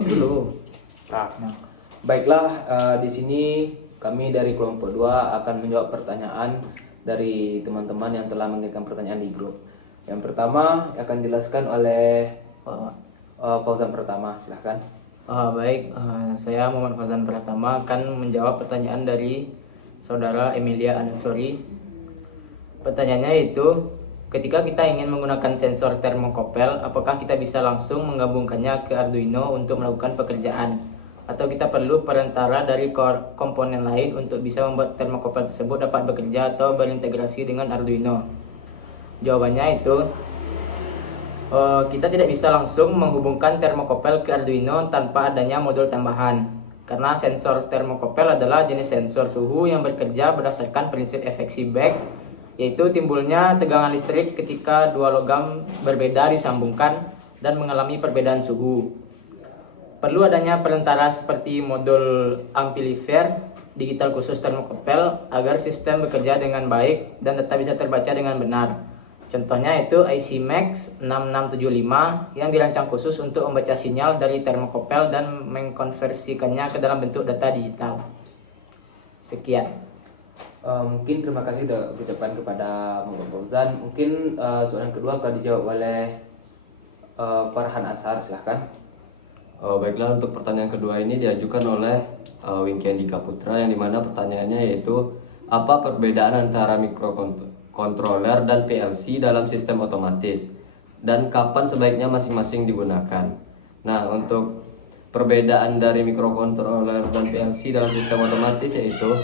Dulu. Nah, Baiklah, di sini kami dari kelompok 2 akan menjawab pertanyaan dari teman-teman yang telah mengirimkan pertanyaan di grup. Yang pertama akan dijelaskan oleh Fauzan pertama, silahkan. baik, saya Muhammad Fazan Pratama akan menjawab pertanyaan dari saudara Emilia Anasori. Pertanyaannya yaitu, ketika kita ingin menggunakan sensor termokopel, apakah kita bisa langsung menggabungkannya ke Arduino untuk melakukan pekerjaan? Atau kita perlu perantara dari komponen lain untuk bisa membuat termokopel tersebut dapat bekerja atau berintegrasi dengan Arduino? Jawabannya itu, kita tidak bisa langsung menghubungkan termokopel ke Arduino tanpa adanya modul tambahan. Karena sensor termokopel adalah jenis sensor suhu yang bekerja berdasarkan prinsip efek Seebeck, yaitu timbulnya tegangan listrik ketika dua logam berbeda disambungkan dan mengalami perbedaan suhu. Perlu adanya perantara seperti modul amplifier digital khusus termokopel agar sistem bekerja dengan baik dan data bisa terbaca dengan benar. Contohnya itu IC Max 6675 yang dirancang khusus untuk membaca sinyal dari termokopel dan mengkonversikannya ke dalam bentuk data digital. Sekian. Mungkin terima kasih sudah ucapkan kepada Muhammad Fauzan. Mungkin soalan kedua akan dijawab oleh Farhan Ashar, silahkan. Baiklah, untuk pertanyaan kedua ini diajukan oleh Wingky Andika Putra, yang dimana pertanyaannya yaitu apa perbedaan antara mikrokontroler dan PLC dalam sistem otomatis dan kapan sebaiknya masing-masing digunakan. Nah, untuk perbedaan dari mikrokontroler dan PLC dalam sistem otomatis yaitu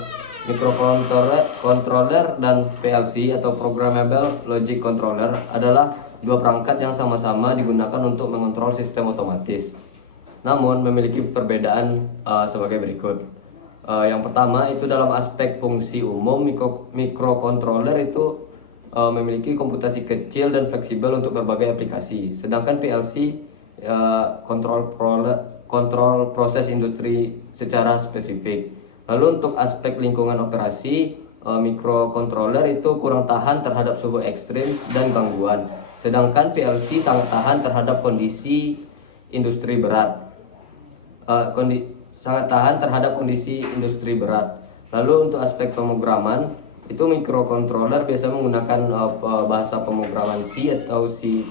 mikrokontroler dan PLC atau Programmable Logic Controller adalah dua perangkat yang sama-sama digunakan untuk mengontrol sistem otomatis, namun memiliki perbedaan sebagai berikut. Yang pertama itu dalam aspek fungsi umum, mikrokontroler itu memiliki komputasi kecil dan fleksibel untuk berbagai aplikasi, sedangkan PLC kontrol proses industri secara spesifik. Lalu untuk aspek lingkungan operasi, mikrokontroler itu kurang tahan terhadap suhu ekstrim dan gangguan, sedangkan PLC sangat tahan terhadap kondisi industri berat. Sangat tahan terhadap kondisi industri berat. Lalu untuk aspek pemrograman, itu mikrokontroler biasa menggunakan bahasa pemrograman C atau C++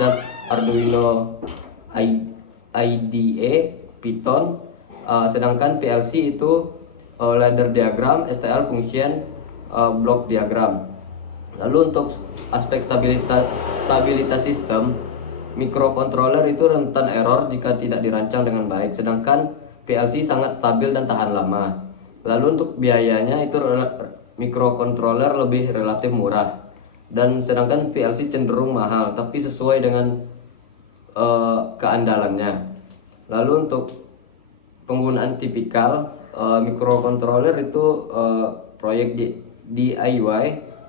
dan Arduino IDE, Python. Sedangkan PLC itu ladder diagram, STL function, block diagram. Lalu untuk aspek stabilitas sistem, mikrokontroler itu rentan error jika tidak dirancang dengan baik, sedangkan PLC sangat stabil dan tahan lama. Lalu untuk biayanya itu mikrokontroler lebih relatif murah, dan sedangkan PLC cenderung mahal tapi sesuai dengan keandalannya. Lalu untuk penggunaan tipikal, mikrokontroler itu proyek DIY,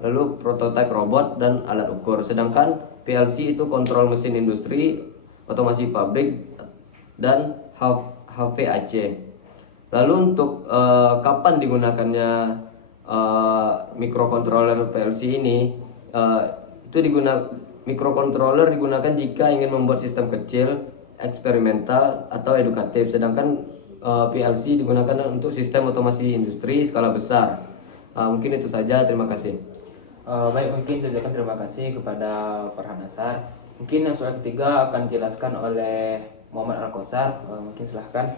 lalu prototipe robot dan alat ukur, sedangkan PLC itu kontrol mesin industri, otomasi pabrik, dan HVAC. Lalu untuk kapan digunakannya mikrokontroler PLC ini, mikrokontroler digunakan jika ingin membuat sistem kecil, eksperimental, atau edukatif, sedangkan PLC digunakan untuk sistem otomasi industri skala besar. Mungkin itu saja, terima kasih. Baik, mungkin saya ucapkan terima kasih kepada Farhan Ashar. Mungkin yang soal ketiga akan dijelaskan oleh Muhammad Al-Qasar. Mungkin silahkan.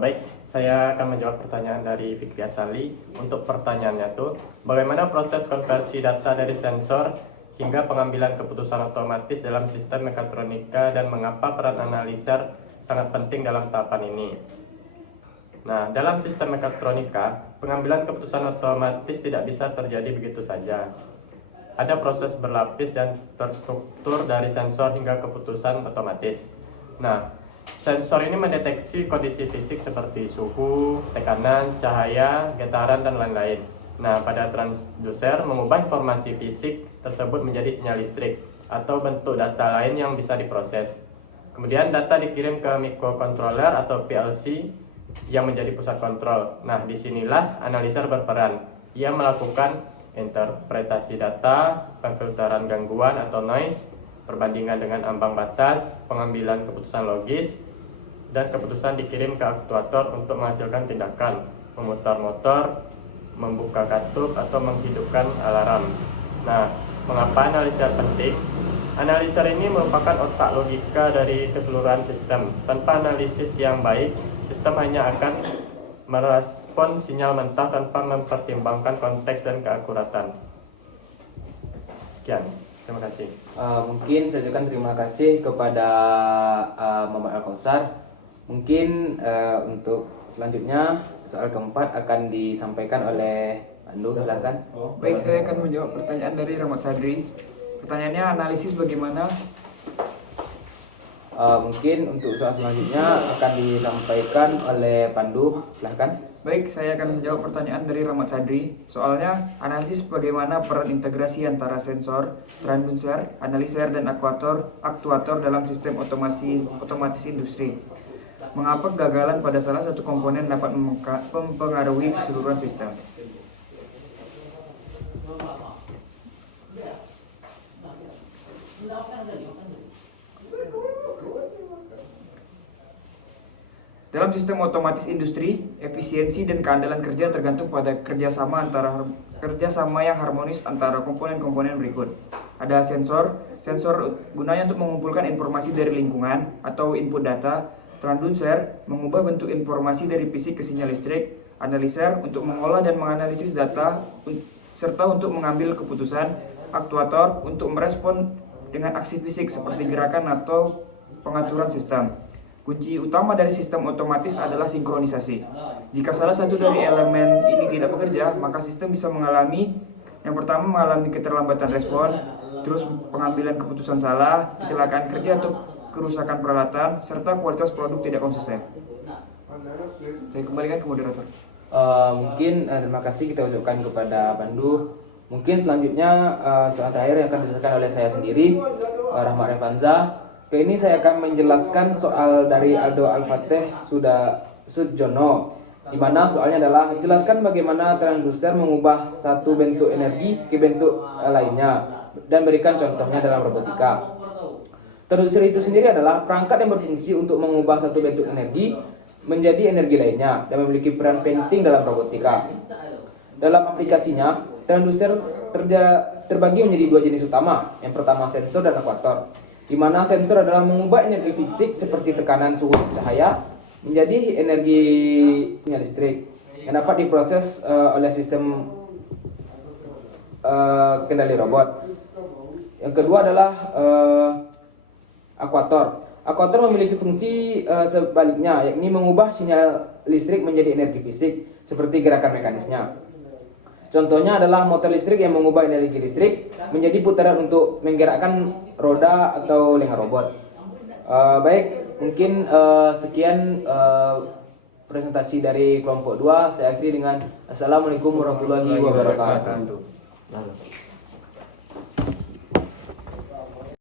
Baik, saya akan menjawab pertanyaan dari Fikri Asali. Untuk pertanyaannya tuh, bagaimana proses konversi data dari sensor hingga pengambilan keputusan otomatis dalam sistem mekatronika dan mengapa peran analiser sangat penting dalam tahapan ini? Nah, dalam sistem mekatronika, pengambilan keputusan otomatis tidak bisa terjadi begitu saja. Ada proses berlapis dan terstruktur dari sensor hingga keputusan otomatis. Nah, sensor ini mendeteksi kondisi fisik seperti suhu, tekanan, cahaya, getaran, dan lain-lain. Nah, pada transducer mengubah informasi fisik tersebut menjadi sinyal listrik atau bentuk data lain yang bisa diproses. Kemudian data dikirim ke mikrokontroler atau PLC yang menjadi pusat kontrol. Nah, disinilah analiser berperan. Ia melakukan interpretasi data, pemfilteran gangguan atau noise, perbandingan dengan ambang batas, pengambilan keputusan logis, dan keputusan dikirim ke aktuator untuk menghasilkan tindakan, memutar motor, membuka katup, atau menghidupkan alarm. Nah, mengapa analiser penting? Analiser ini merupakan otak logika dari keseluruhan sistem. Tanpa analisis yang baik, sistem hanya akan merespon sinyal mentah tanpa mempertimbangkan konteks dan keakuratan. Sekian, terima kasih. Mungkin saya ucapkan terima kasih kepada Muhammad Al-Kausar. Mungkin untuk selanjutnya soal keempat akan disampaikan oleh Pandu, silahkan. Baik, saya akan menjawab pertanyaan dari Rahmat Sadri. Pertanyaannya, analisis bagaimana? Mungkin untuk soal selanjutnya akan disampaikan oleh Pandu, silahkan. Baik, saya akan menjawab pertanyaan dari Rahmat Sadri. Soalnya, analisis bagaimana peran integrasi antara sensor, transducer, analiser, dan aktuator dalam sistem otomatis industri. Mengapa kegagalan pada salah satu komponen dapat mempengaruhi keseluruhan sistem? Dalam sistem otomatis industri, efisiensi dan keandalan kerja tergantung pada kerjasama yang harmonis antara komponen-komponen berikut. Ada sensor gunanya untuk mengumpulkan informasi dari lingkungan atau input data. Transducer mengubah bentuk informasi dari fisik ke sinyal listrik. Analiser untuk mengolah dan menganalisis data serta untuk mengambil keputusan. Aktuator untuk merespon dengan aksi fisik seperti gerakan atau pengaturan sistem. Kunci utama dari sistem otomatis adalah sinkronisasi. Jika salah satu dari elemen ini tidak bekerja, maka sistem bisa mengalami keterlambatan respon, terus pengambilan keputusan salah, kecelakaan kerja atau kerusakan peralatan, serta kualitas produk tidak konsisten. Saya kembalikan ke moderator. Mungkin terima kasih kita ucapkan kepada Pandu. Mungkin selanjutnya soal terakhir yang akan dijelaskan oleh saya sendiri, Rahmat Revanza. Kali ini saya akan menjelaskan soal dari Aldo Al-Fateh Sudjono, di mana soalnya adalah jelaskan bagaimana transducer mengubah satu bentuk energi ke bentuk lainnya dan berikan contohnya dalam robotika. Transducer itu sendiri adalah perangkat yang berfungsi untuk mengubah satu bentuk energi menjadi energi lainnya dan memiliki peran penting dalam robotika. Dalam aplikasinya, transducer terbagi menjadi dua jenis utama. Yang pertama sensor dan aktuator, di mana sensor adalah mengubah energi fisik seperti tekanan, suhu, dan cahaya menjadi energi sinyal listrik yang dapat diproses oleh sistem kendali robot. Yang kedua adalah aktuator. Aktuator memiliki fungsi sebaliknya, yakni mengubah sinyal listrik menjadi energi fisik seperti gerakan mekanisnya. Contohnya adalah motor listrik yang mengubah energi listrik menjadi putaran untuk menggerakkan roda atau lengan robot. Baik, mungkin sekian presentasi dari kelompok 2. Saya akhiri dengan Assalamualaikum warahmatullahi wabarakatuh.